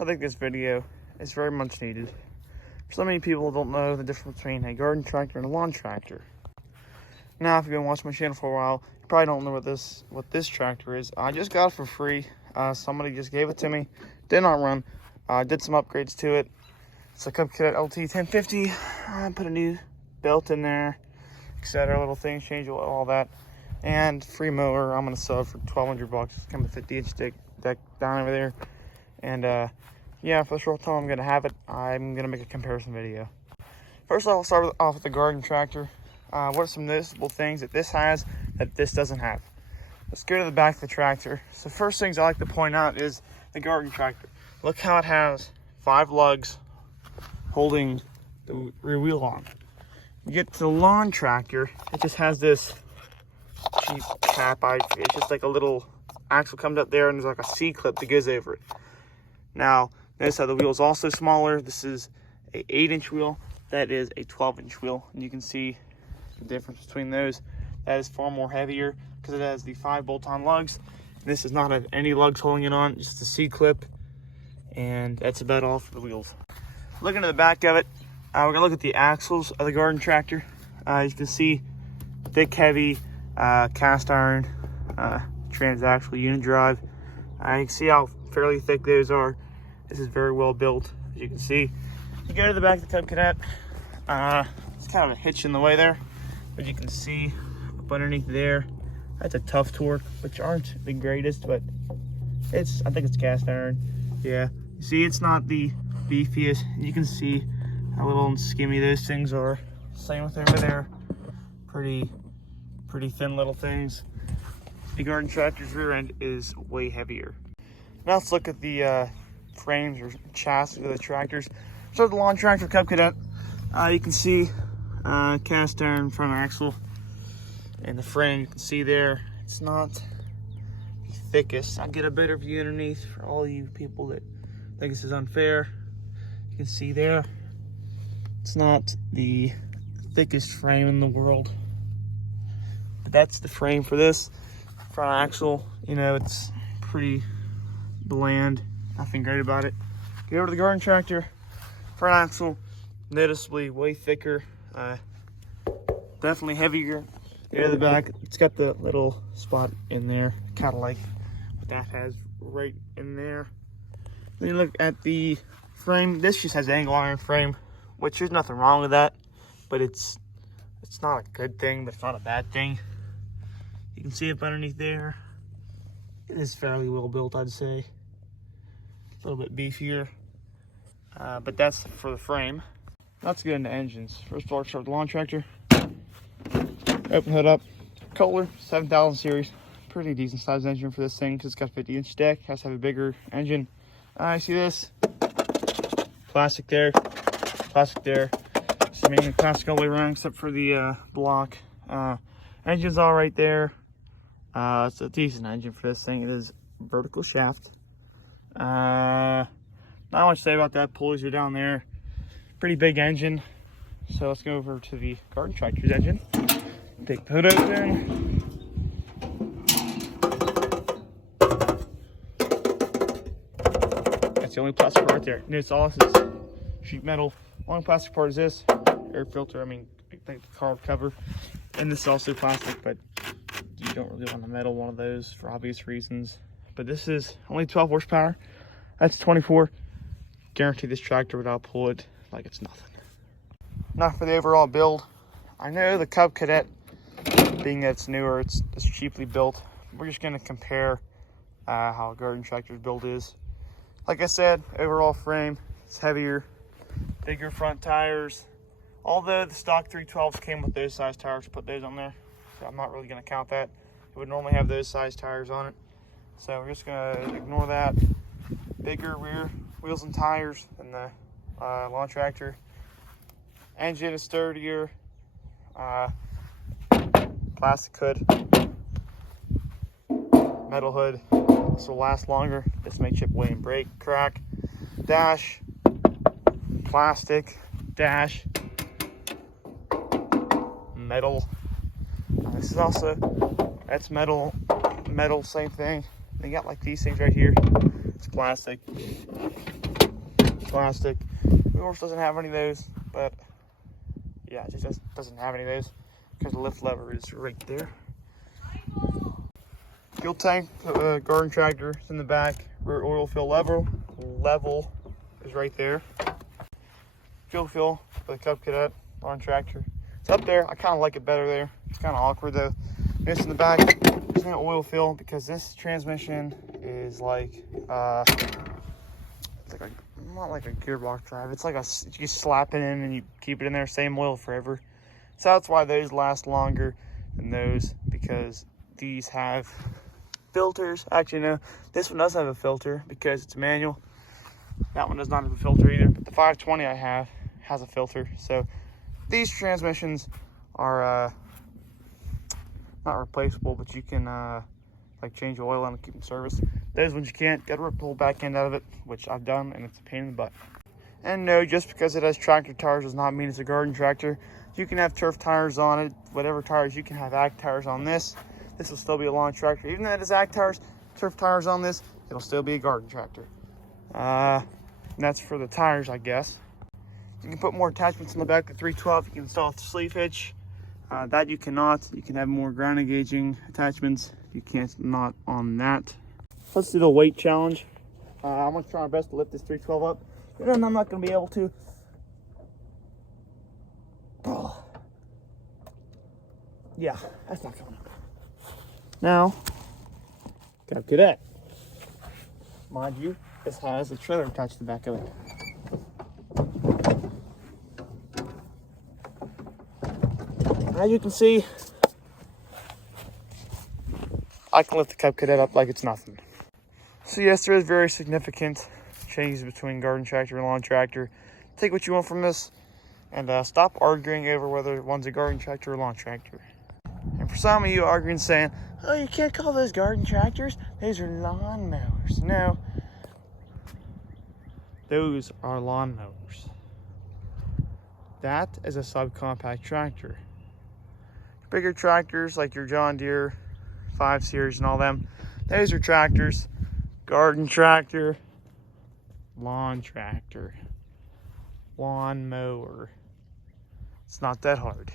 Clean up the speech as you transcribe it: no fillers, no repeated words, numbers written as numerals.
I think this video is very much needed. So many people don't know the difference between a garden tractor and a lawn tractor. Now, if you've been watching my channel for a while, you probably don't know what this tractor is. I just got it for free. Somebody just gave it to me. Did not run. Did some upgrades to it. It's a Cub Cadet LT 1050. Put a new belt in there, etc. Little things, change all that, and free mower. I'm gonna sell it for $1,200. It's kind of a 50-inch deck down over there. And yeah, for the short time I'm gonna have it, I'm gonna make a comparison video. First, I'll start off with the garden tractor. What are some noticeable things that this has that this doesn't have? Let's go to the back of the tractor. So first things I like to point out is the garden tractor. Look how it has 5 lugs holding the rear wheel on. You get to the lawn tractor, it just has this cheap cap. It's just like a little axle comes up there and there's like a C-clip that goes over it. Now, notice how the wheel is also smaller. This is a 8-inch wheel. That is a 12-inch wheel. And you can see the difference between those. That is far more heavier because it has the 5 bolt-on lugs. This does not have any lugs holding it on, just a C-clip. And that's about all for the wheels. Looking at the back of it, we're gonna look at the axles of the garden tractor. You can see thick, heavy, cast iron, transaxle unit drive. You can see how fairly thick those are. This is very well built, as you can see. You go to the back of the Cub Cadet. It's kind of a hitch in the way there, but you can see up underneath there, that's a tough torque, which aren't the greatest, but I think it's cast iron. Yeah, you see it's not the beefiest. You can see how little and skimmy those things are. Same with over there, pretty thin little things. The garden tractor's rear end is way heavier. Now let's look at the frames or chassis of the tractors. So the lawn tractor Cub Cadet, you can see cast iron front axle, and the frame you can see there, it's not the thickest. I'll get a better view underneath for all you people that think this is unfair. You can see there, it's not the thickest frame in the world, but that's the frame for this front axle. You know, it's pretty bland, nothing great about it. Get over to the garden tractor, front axle, noticeably way thicker, definitely heavier. Go to the back, it's got the little spot in there, kind of like what that has right in there. Then you look at the frame. This just has angle iron frame, which there's nothing wrong with that, but it's not a good thing, but it's not a bad thing. You can see it underneath there. It is fairly well built, I'd say. A little bit beefier, but that's for the frame. Let's get into engines. First of all, start with the lawn tractor. Open hood up. Kohler 7000 series. Pretty decent sized engine for this thing because it's got a 50-inch deck. Has to have a bigger engine. I see this. Plastic there. Plastic there. So mainly plastic all the way around except for the block. Engine's all right there. It's a decent engine for this thing. It is vertical shaft. Not much to say about that. Pulleys are down there. Pretty big engine. So let's go over to the garden tractor's engine. Take the hood open. That's the only plastic part right there. Notice all this is sheet metal. Only plastic part is this air filter. I think the carb cover, and this is also plastic, but you don't really want to metal one of those for obvious reasons. But this is only 12 horsepower. That's 24. Guarantee this tractor would outpull it like it's nothing. Now for the overall build. I know the Cub Cadet, being that it's newer, it's cheaply built. We're just going to compare how a garden tractor's build is. Like I said, overall frame, it's heavier, bigger front tires. Although the stock 312s came with those size tires, put those on there. So I'm not really going to count that. It would normally have those size tires on it. So we're just going to ignore that. Bigger rear wheels and tires than the lawn tractor. Engine is sturdier. Plastic hood. Metal hood. This will last longer. This may chip away and break, crack. Dash. Plastic. Dash. Metal. This is also, that's metal, same thing. They got like these things right here. It's plastic. plastic. Yours doesn't have any of those, but yeah, it just doesn't have any of those because the lift lever is right there. Fuel tank, garden tractor is in the back. Rear oil fill level is right there. Fuel fill for the Cub Cadet lawn tractor. It's up there. I kind of like it better there. It's kind of awkward though. This in the back is an oil fill because this transmission is like it's like not like a gearbox drive. It's like you slap it in and you keep it in there, same oil forever. So that's why those last longer than those, because these have filters. Actually, no, this one does have a filter because it's manual. That one does not have a filter either, but the 520 I have has a filter. So these transmissions are not replaceable, but you can like change the oil and keep in service. Those ones you can't. Got to rip the whole back end out of it, which I've done, and it's a pain in the butt. And no, just because it has tractor tires does not mean it's a garden tractor. You can have turf tires on it, whatever tires. You can have ag tires on this. This will still be a lawn tractor. Even though it has ag tires, turf tires on this, it'll still be a garden tractor. And that's for the tires, I guess. You can put more attachments in the back of the 312. You can install a sleeve hitch. That you cannot. You can have more ground engaging attachments. You can't not on that. Let's do the weight challenge. I'm going to try my best to lift this 312 up. And then I'm not going to be able to. Oh. Yeah, that's not coming up. Now, Cub Cadet. Mind you, this has a trailer attached to the back of it. As you can see, I can lift the Cub Cadet up like it's nothing. So yes, there is very significant changes between garden tractor and lawn tractor. Take what you want from this and stop arguing over whether one's a garden tractor or lawn tractor. And for some of you arguing saying, oh, you can't call those garden tractors, those are lawn mowers. No, those are lawn mowers. That is a subcompact tractor. Bigger tractors like your John Deere 5 Series and all them, those are tractors. Garden tractor, lawn tractor, lawn mower. It's not that hard.